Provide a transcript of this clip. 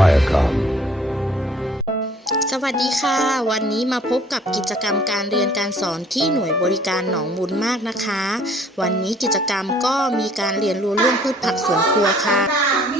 Viacom สวัสดีค่ะวันนี้มาพบกับกิจกรรมการเรียนการสอนที่หน่วยบริการหนองบุญมากนะคะวันนี้กิจกรรมก็มีการเรียนรู้เรื่องพืชผักสวนครัวค่ะ มี